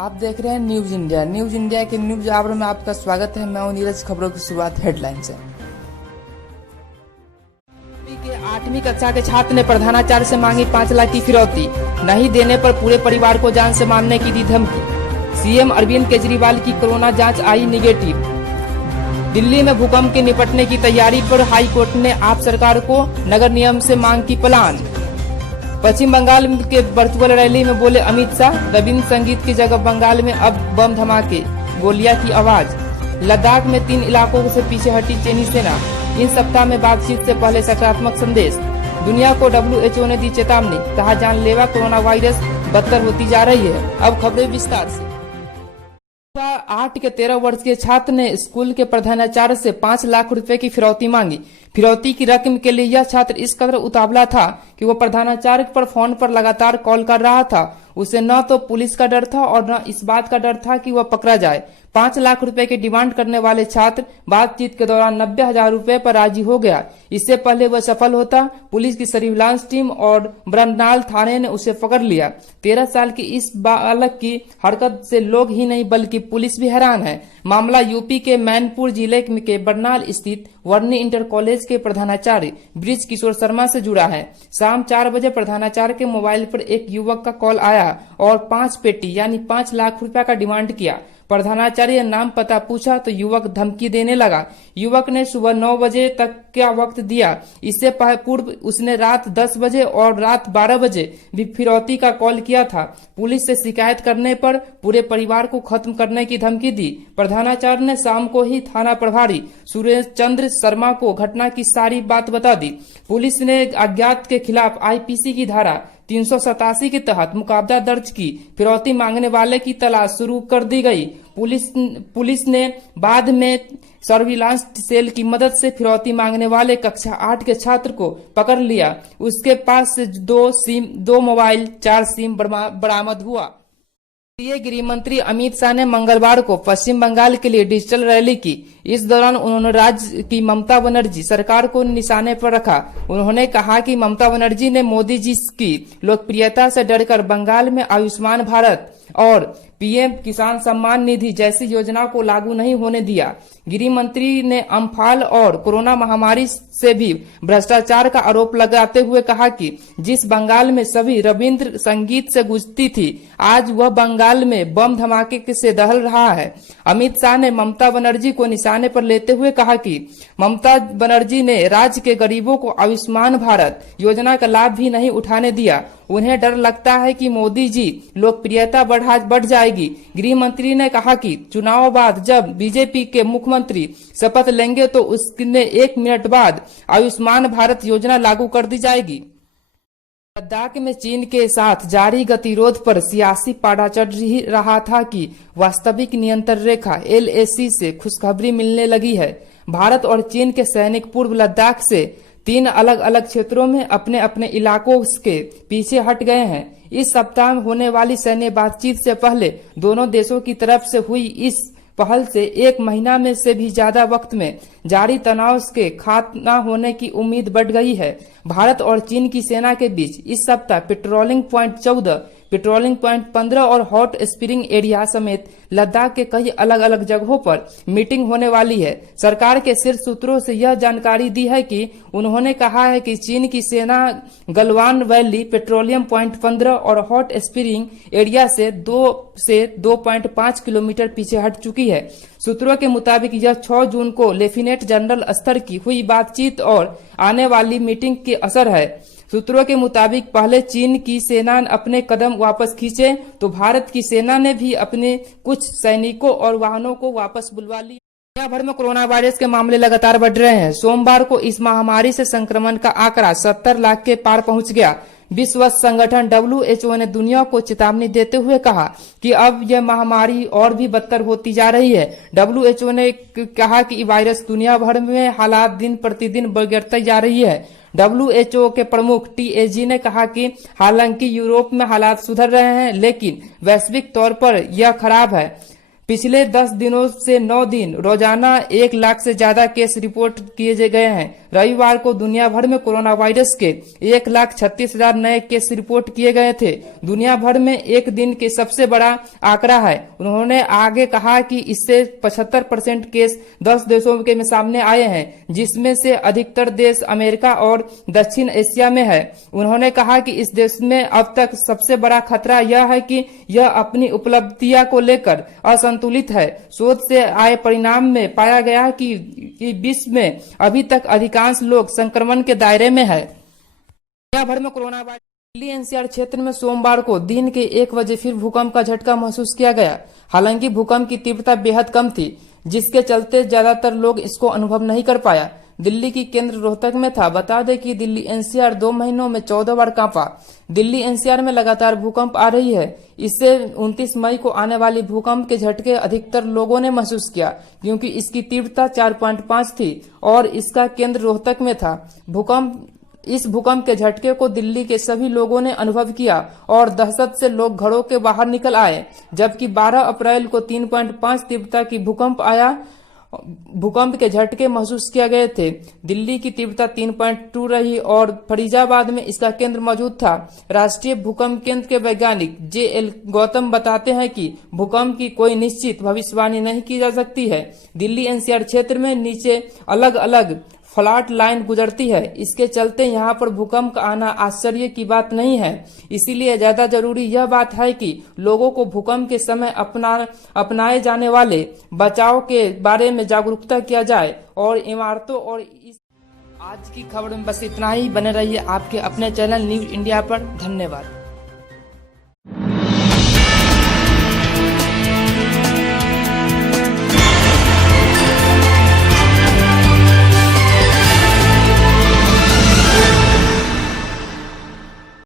आप देख रहे हैं न्यूज इंडिया। न्यूज इंडिया के न्यूज आवर में आपका स्वागत है। मैं हूं नीरज। खबरों की शुरुआत हेडलाइन से। के 8वीं कक्षा के छात्र ने प्रधानाचार्य से मांगी 5 लाख की फिरौती, नहीं देने पर पूरे परिवार को जान से मारने की दी धमकी। सीएम अरविंद केजरीवाल की कोरोना जांच आई निगेटिव। दिल्ली में भूकंप के निपटने की तैयारी पर हाई कोर्ट ने आप सरकार को नगर निगम से मांग की प्लान। पश्चिम बंगाल के वर्चुअल रैली में बोले अमित शाह, रविंद्र संगीत की जगह बंगाल में अब बम धमाके, गोलियां की आवाज। लद्दाख में 3 इलाकों से पीछे हटी चीनी सेना। इन सप्ताह में बातचीत से पहले सकारात्मक संदेश। दुनिया को WHO ने दी चेतावनी, कहा जानलेवा कोरोना वायरस बदतर होती जा रही है। अब खबरें विस्तार से। 8 के 13 वर्ष के छात्र ने स्कूल के प्रधानाचार्य से 5 लाख रुपए की फिरौती मांगी। फिरौती की रकम के लिए यह छात्र इस कदर उतावला था कि वो प्रधानाचार्य पर फोन पर लगातार कॉल कर रहा था। उसे न तो पुलिस का डर था और न इस बात का डर था कि वह पकड़ा जाए। 5 लाख रुपए की डिमांड करने वाले छात्र बातचीत के दौरान 90,000 रुपए पर राजी हो गया। इससे पहले वह सफल होता, पुलिस की सर्विलांस टीम और ब्रंडाल थाने ने उसे पकड़ लिया। 13 साल की इस बालक की हरकत से लोग ही नहीं बल्कि पुलिस भी हैरान है। मामला यूपी के मैनपुर जिले के बरनाल स्थित वर्णी इंटर कॉलेज के प्रधानाचार्य ब्रिज किशोर शर्मा से जुड़ा है। शाम 4 बजे प्रधानाचार्य के मोबाइल पर एक युवक का कॉल आया और 5 पेटी यानी 5 लाख रुपए का डिमांड किया। प्रधानाचार्य नाम पता पूछा तो युवक धमकी देने लगा। युवक ने सुबह 9 बजे तक का वक्त दिया। इससे पूर्व उसने रात 10 बजे और रात 12 बजे भी फिरौती का कॉल किया था। पुलिस से शिकायत करने पर पूरे परिवार को खत्म करने की धमकी दी। प्रधानाचार्य ने शाम को ही थाना प्रभारी सुरेश चंद्र शर्मा को घटना की सारी बात बता दी। पुलिस ने अज्ञात के खिलाफ IPC की धारा 387 के तहत मुकदमा दर्ज की। फिरौती मांगने वाले की तलाश शुरू कर दी गई। पुलिस ने बाद में सर्विलांस सेल की मदद से फिरौती मांगने वाले कक्षा 8 के छात्र को पकड़ लिया। उसके पास से 2 मोबाइल 4 सिम बरामद हुआ। गृह मंत्री अमित शाह ने मंगलवार को पश्चिम बंगाल के लिए डिजिटल रैली की। इस दौरान उन्होंने राज्य की ममता बनर्जी सरकार को निशाने पर रखा। उन्होंने कहा कि ममता बनर्जी ने मोदी जी की लोकप्रियता से डरकर बंगाल में आयुष्मान भारत और PM किसान सम्मान निधि जैसी योजना को लागू नहीं होने दिया। गृह मंत्री ने अम्फान और कोरोना महामारी से भी भ्रष्टाचार का आरोप लगाते हुए कहा कि जिस बंगाल में सभी रविंद्र संगीत से गूंजती थी, आज वह बंगाल में बम धमाके से दहल रहा है। अमित शाह ने ममता बनर्जी को निशाने पर लेते हुए कहा कि ममता बनर्जी ने राज्य के गरीबों को आयुष्मान भारत योजना का लाभ भी नहीं उठाने दिया। उन्हें डर लगता है कि मोदी जी लोकप्रियता बढ़ जाएगी। गृह मंत्री ने कहा कि चुनाव बाद जब बीजेपी के मुख्यमंत्री शपथ लेंगे तो उसके 1 मिनट बाद आयुष्मान भारत योजना लागू कर दी जाएगी। लद्दाख में चीन के साथ जारी गतिरोध पर सियासी पारा चढ़ रहा था कि वास्तविक नियंत्रण रेखा LAC से खुशखबरी मिलने लगी है। भारत और चीन के सैनिक पूर्व लद्दाख से 3 अलग अलग क्षेत्रों में अपने अपने इलाकों के पीछे हट गए हैं। इस सप्ताह में होने वाली सैन्य बातचीत से पहले दोनों देशों की तरफ से हुई इस पहल से 1 महीना में से भी ज्यादा वक्त में जारी तनाव के खात्मा होने की उम्मीद बढ़ गई है। भारत और चीन की सेना के बीच इस सप्ताह पेट्रोलिंग पॉइंट 14, पेट्रोलिंग पॉइंट 15 और हॉट स्प्रिंग एरिया समेत लद्दाख के कई अलग अलग जगहों पर मीटिंग होने वाली है। सरकार के शीर्ष सूत्रों से यह जानकारी दी है कि उन्होंने कहा है कि चीन की सेना गलवान वैली, पेट्रोलियम पॉइंट 15 और हॉट स्प्रिंग एरिया से 2.5 किलोमीटर पीछे हट चुकी है। सूत्रों के मुताबिक यह 6 जून को लेफ्टिनेंट जनरल स्तर की हुई बातचीत और आने वाली मीटिंग के असर है। सूत्रों के मुताबिक पहले चीन की सेना अपने कदम वापस खींचे तो भारत की सेना ने भी अपने कुछ सैनिकों और वाहनों को वापस बुलवा लिया। दुनिया भर में कोरोना वायरस के मामले लगातार बढ़ रहे हैं। सोमवार को इस महामारी से संक्रमण का आंकड़ा 70 लाख के पार पहुंच गया। विश्व स्वास्थ्य संगठन WHO ने दुनिया को चेतावनी देते हुए कहा कि अब यह महामारी और भी बदतर होती जा रही है। WHO ने कहा कि वायरस दुनिया भर में हालात दिन प्रतिदिन बिगड़ती जा रही है। WHO के प्रमुख TAG ने कहा कि हालांकि यूरोप में हालात सुधर रहे हैं, लेकिन वैश्विक तौर पर यह खराब है। पिछले 10 दिनों से 9 दिन रोजाना 1 लाख से ज्यादा केस रिपोर्ट किए गए हैं। रविवार को दुनिया भर में कोरोना वायरस के 1,36,000 नए केस रिपोर्ट किए गए थे। दुनिया भर में एक दिन के सबसे बड़ा आंकड़ा है। उन्होंने आगे कहा कि इससे 75% केस 10 देशों के में सामने आए हैं, जिसमें से अधिकतर देश अमेरिका और दक्षिण एशिया में है। उन्होंने कहा कि इस देश में अब तक सबसे बड़ा खतरा यह है कि यह अपनी उपलब्धियां को लेकर असंतुलित है। शोध से आए परिणाम में पाया गया कि विश्व में अभी तक अधिकांश लोग संक्रमण के दायरे में है। दुनिया भर में कोरोना वायरस। दिल्ली एनसीआर क्षेत्र में सोमवार को दिन के 1 बजे फिर भूकंप का झटका महसूस किया गया। हालांकि भूकंप की तीव्रता बेहद कम थी, जिसके चलते ज्यादातर लोग इसको अनुभव नहीं कर पाया। दिल्ली की केंद्र रोहतक में था। बता दें कि दिल्ली एनसीआर 2 महीनों में 14 बार कांपा। दिल्ली एनसीआर में लगातार भूकंप आ रही है। इससे 29 मई को आने वाली भूकंप के झटके अधिकतर लोगों ने महसूस किया, क्योंकि इसकी तीव्रता 4.5 थी और इसका केंद्र रोहतक में था। इस भूकंप के झटके को दिल्ली के सभी लोगों ने अनुभव किया और दहशत से लोग घरों के बाहर निकल आए। जबकि 12 अप्रैल को 3.5 तीव्रता की भूकंप के झटके महसूस किए गए थे। दिल्ली की तीव्रता 3.2 रही और फरीदाबाद में इसका केंद्र मौजूद था। राष्ट्रीय भूकंप केंद्र के वैज्ञानिक JL गौतम बताते हैं कि भूकंप की कोई निश्चित भविष्यवाणी नहीं की जा सकती है। दिल्ली एनसीआर क्षेत्र में नीचे अलग अलग फॉल्ट लाइन गुजरती है। इसके चलते यहाँ पर भूकंप का आना आश्चर्य की बात नहीं है। इसीलिए ज्यादा जरूरी यह बात है कि लोगों को भूकंप के समय अपनाए जाने वाले बचाव के बारे में जागरूकता किया जाए और इमारतों और आज की खबर में बस इतना ही। बने रहिए आपके अपने चैनल न्यूज इंडिया पर। धन्यवाद।